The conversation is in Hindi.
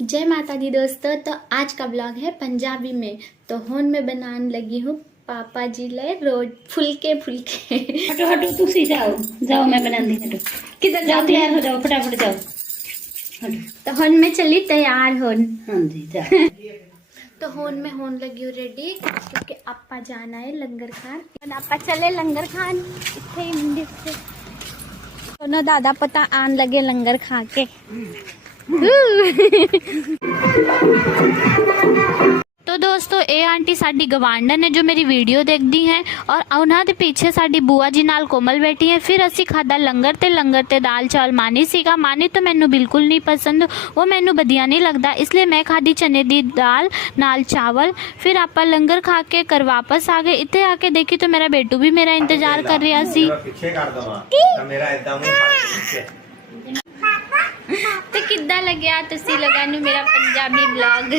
जय माता दी दोस्तों। तो आज का ब्लॉग है पंजाबी में। तो हुन मैं बनाने लगी हूँ पापा जी ले फुलके फुलके। हटो हटो तुसी जाओ जाओ मैं बनाती हटो। किधर जाओ जाते तैयार हो हैं? जाओ फटाफट जाओ हटो। तो हुन मैं चली तैयार होन। हाँ जी जाओ। तो हुन मैं होन लगी हूँ रेडी क्योंकि आपा जाना है लंगर खान। आपा चले लंगर खान इतने ही मंदिर से। दोनों दादा पता आन लगे लंगर खा के। तो दोस्तों ये आंटी साडी गवांडन है जो मेरी वीडियो देखती हैं और उन्होंने पीछे साडी बुआ जी नाल कोमल बैठी है। फिर असी खादा लंगर ते दाल चावल मानी सीगा। मानी तो मैनू बिल्कुल नहीं पसंद, वो मैनू बढ़िया नहीं लगता, इसलिए मैं खादी चने दी दाल नाल चावल। फिर आप लंगर खा के कर वापस आ गए। इतने आके देखी तो मेरा बेटू भी मेरा इंतजार कर रहा सी। तो किद्दां लग्या तुसी लोगां नू मेरा पंजाबी ब्लॉग?